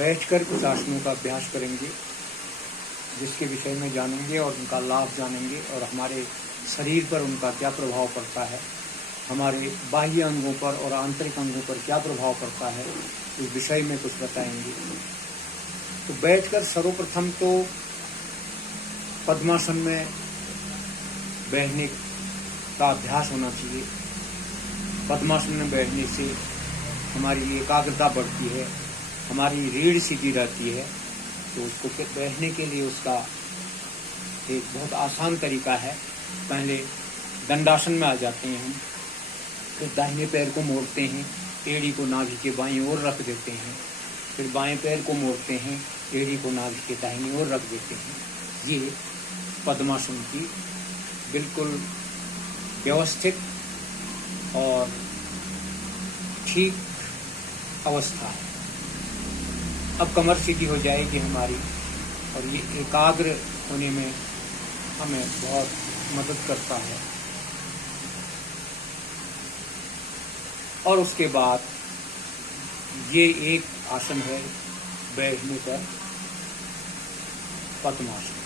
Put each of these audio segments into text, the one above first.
बैठकर कुछ आसनों का अभ्यास करेंगे, जिसके विषय में जानेंगे और उनका लाभ जानेंगे और हमारे शरीर पर उनका क्या प्रभाव पड़ता है, हमारे बाह्य अंगों पर और आंतरिक अंगों पर क्या प्रभाव पड़ता है, इस विषय में कुछ बताएंगे। तो बैठकर सर्वप्रथम तो पद्मासन में बैठने का अभ्यास होना चाहिए। पद्मासन में बैठने से हमारी एकाग्रता बढ़ती है, हमारी रीढ़ सीधी रहती है। तो उसको बैठने के लिए उसका एक बहुत आसान तरीका है। पहले दंडासन में आ जाते हैं हम, फिर दाहिने पैर को मोड़ते हैं, एड़ी को नाभि के बाईं ओर रख देते हैं, फिर बाएं पैर को मोड़ते हैं, एड़ी को नाभि के दाहिनी ओर रख देते हैं। ये पद्मासन की बिल्कुल व्यवस्थित और ठीक अवस्था है। अब कमर सीधी हो जाएगी हमारी, और ये एकाग्र होने में हमें बहुत मदद करता है। और उसके बाद ये एक आसन है बैठने पर पद्मासन।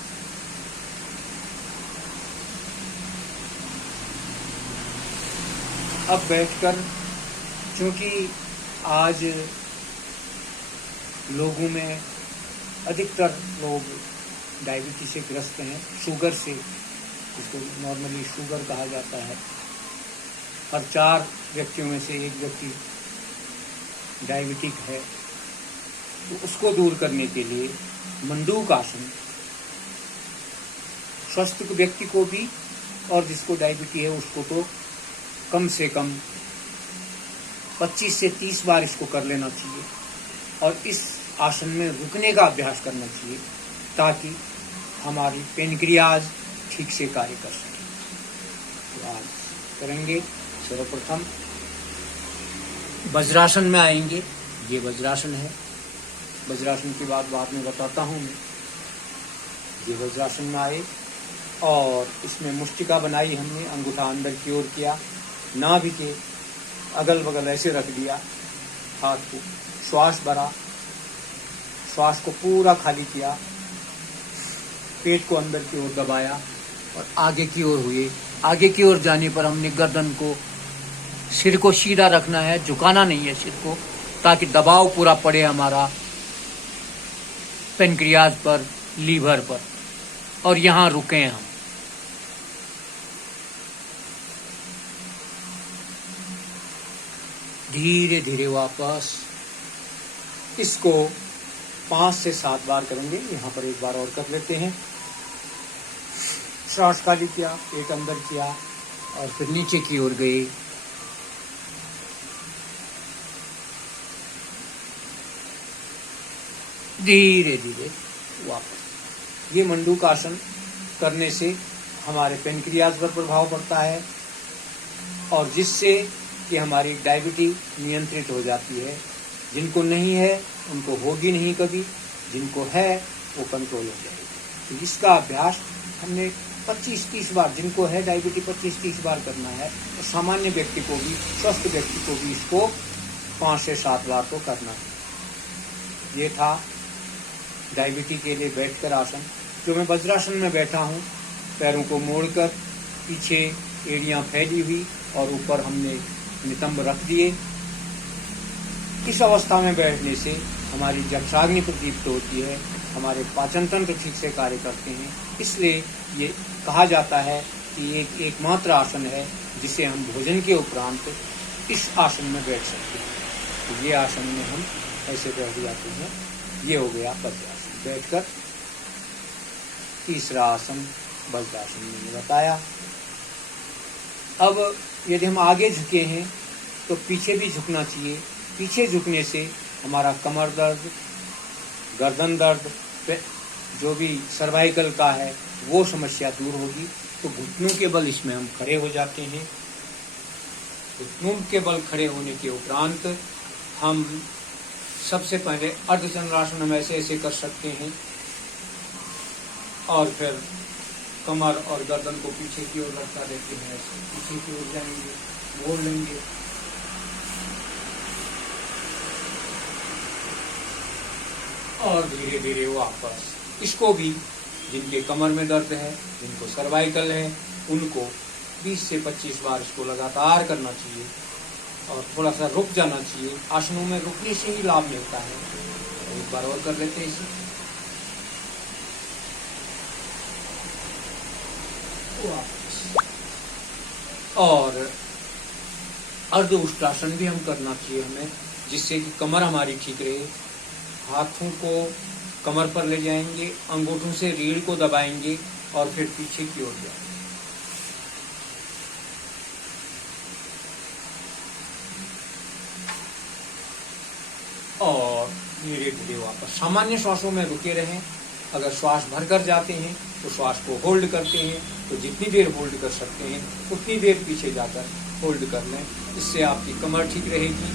अब बैठकर, क्योंकि आज लोगों में अधिकतर लोग डायबिटीज से ग्रस्त हैं, शुगर से, इसको नॉर्मली शुगर कहा जाता है। हर 4 व्यक्तियों में से 1 व्यक्ति डायबिटिक है। तो उसको दूर करने के लिए मंडूक आसन स्वस्थ व्यक्ति को भी और जिसको डायबिटीज है उसको तो कम से कम 25 से 30 बार इसको कर लेना चाहिए, और इस आसन में रुकने का अभ्यास करना चाहिए ताकि हमारी पेनक्रियाज ठीक से कार्य कर सके। तो आज करेंगे। सर्वप्रथम वज्रासन में आएंगे। ये वज्रासन है। वज्रासन की बात बाद में बताता हूँ मैं। ये वज्रासन में आए और इसमें मुष्टिका बनाई हमने, अंगूठा अंदर की ओर किया, नाभि के अगल बगल ऐसे रख दिया, हाथ को श्वास भरा, श्वास को पूरा खाली किया, पेट को अंदर की ओर दबाया और आगे की ओर हुए। आगे की ओर जाने पर हमने गर्दन को, सिर को सीधा रखना है, झुकाना नहीं है सिर को, ताकि दबाव पूरा पड़े हमारा पेनक्रियाज पर, लीवर पर, और यहाँ रुके हम। धीरे धीरे वापस इसको 5 से 7 बार करेंगे। यहाँ पर एक बार और कर लेते हैं। श्वास खाली किया, पेट अंदर किया और फिर नीचे की ओर गए। धीरे धीरे वापस। ये मंडूक आसन करने से हमारे पेनक्रियाज पर प्रभाव पड़ता है, और जिससे कि हमारी डायबिटीज नियंत्रित हो जाती है। जिनको नहीं है उनको होगी नहीं कभी, जिनको है वो कंट्रोल हो जाएगी। तो इसका अभ्यास हमने 25-30 बार, जिनको है डायबिटीज 25-30 बार करना है। तो सामान्य व्यक्ति को भी, स्वस्थ व्यक्ति को भी इसको 5 से 7 बार तो करना है। ये था डायबिटीज के लिए बैठकर आसन। जो मैं वज्रासन में बैठा हूँ, पैरों को मोड़कर पीछे एड़ियाँ फैली हुई और ऊपर हमने नितंब रख दिए। इस अवस्था में बैठने से हमारी जठराग्नि प्रदीप्त होती है, हमारे पाचन तंत्र ठीक से कार्य करते हैं। इसलिए ये कहा जाता है कि एक एकमात्र आसन है जिसे हम भोजन के उपरांत इस आसन में बैठ सकते हैं। तो ये आसन में हम ऐसे बैठ जाते हैं। ये हो गया वज्रासन। बैठकर तीसरा आसन वज्रासन मैंने बताया। अब यदि हम आगे झुके हैं तो पीछे भी झुकना चाहिए। पीछे झुकने से हमारा कमर दर्द, गर्दन दर्द, जो भी सर्वाइकल का है वो समस्या दूर होगी। तो घुटनों के बल इसमें हम खड़े हो जाते हैं। घुटनों के बल खड़े होने के उपरांत हम सबसे पहले अर्धचंद्रासन हम ऐसे ऐसे कर सकते हैं, और फिर कमर और गर्दन को पीछे की ओर लटका देते हैं। पीछे की ओर जाएंगे, मोड़ लेंगे, और धीरे धीरे वापस। इसको भी जिनके कमर में दर्द है, जिनको सर्वाइकल है, उनको 20 से 25 बार इसको लगातार करना चाहिए और थोड़ा सा रुक जाना चाहिए। आसनों में रुकने से ही लाभ मिलता है। तो एक बार और कर लेते हैं इसे। और अर्ध उष्ट्रासन भी हम करना चाहिए हमें, जिससे कि कमर हमारी ठीक रहे। हाथों को कमर पर ले जाएंगे, अंगूठों से रीढ़ को दबाएंगे और फिर पीछे की ओर जाएंगे। और धीरे धीरे वापस सामान्य श्वासों में रुके रहें। अगर श्वास भरकर जाते हैं तो श्वास को होल्ड करते हैं, तो जितनी देर होल्ड कर सकते हैं उतनी देर पीछे जाकर होल्ड कर लें। इससे आपकी कमर ठीक रहेगी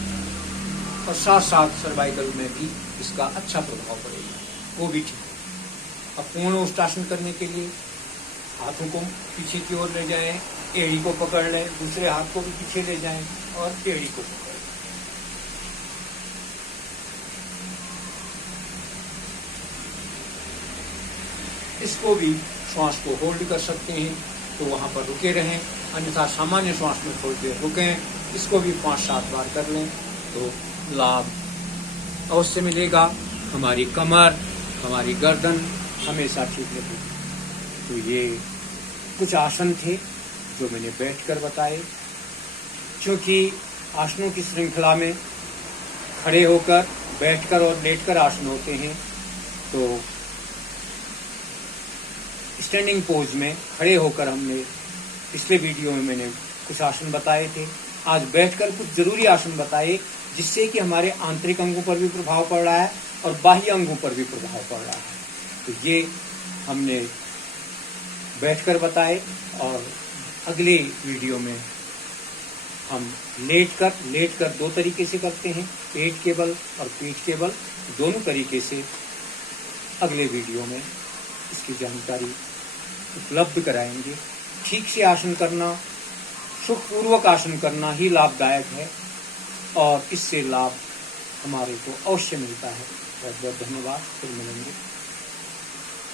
और साथ साथ सर्वाइकल में भी इसका अच्छा प्रभाव पड़ेगा, वो भी ठीक है। अब पूर्ण उष्ट्रासन करने के लिए हाथों को पीछे की ओर ले जाएं, एड़ी को पकड़ लें, दूसरे हाथ को भी पीछे ले जाएं और एड़ी को पकड़ लें। इसको भी श्वास को होल्ड कर सकते हैं तो वहां पर रुके रहें, अन्यथा सामान्य श्वास में थोड़ी देर रुकें। इसको भी 5-7 बार कर लें तो लाभ अवश्य मिलेगा। हमारी कमर, हमारी गर्दन हमेशा ठीक रहेगी। तो ये कुछ आसन थे जो मैंने बैठकर बताए। क्योंकि आसनों की श्रृंखला में खड़े होकर, बैठकर और लेटकर आसन होते हैं, तो स्टैंडिंग पोज में खड़े होकर हमने पिछले वीडियो में मैंने कुछ आसन बताए थे। आज बैठकर कुछ जरूरी आसन बताए, जिससे कि हमारे आंतरिक अंगों पर भी प्रभाव पड़ रहा है और बाह्य अंगों पर भी प्रभाव पड़ रहा है। तो ये हमने बैठकर बताए और अगले वीडियो में हम लेटकर 2 तरीके से करते हैं, पेट के बल और पीठ के बल, दोनों तरीके से अगले वीडियो में इसकी जानकारी उपलब्ध कराएंगे। ठीक से आसन करना, सुखपूर्वक आसन करना ही लाभदायक है और इससे लाभ हमारे को अवश्य मिलता है। बहुत बहुत धन्यवाद। फिर मिलेंगे।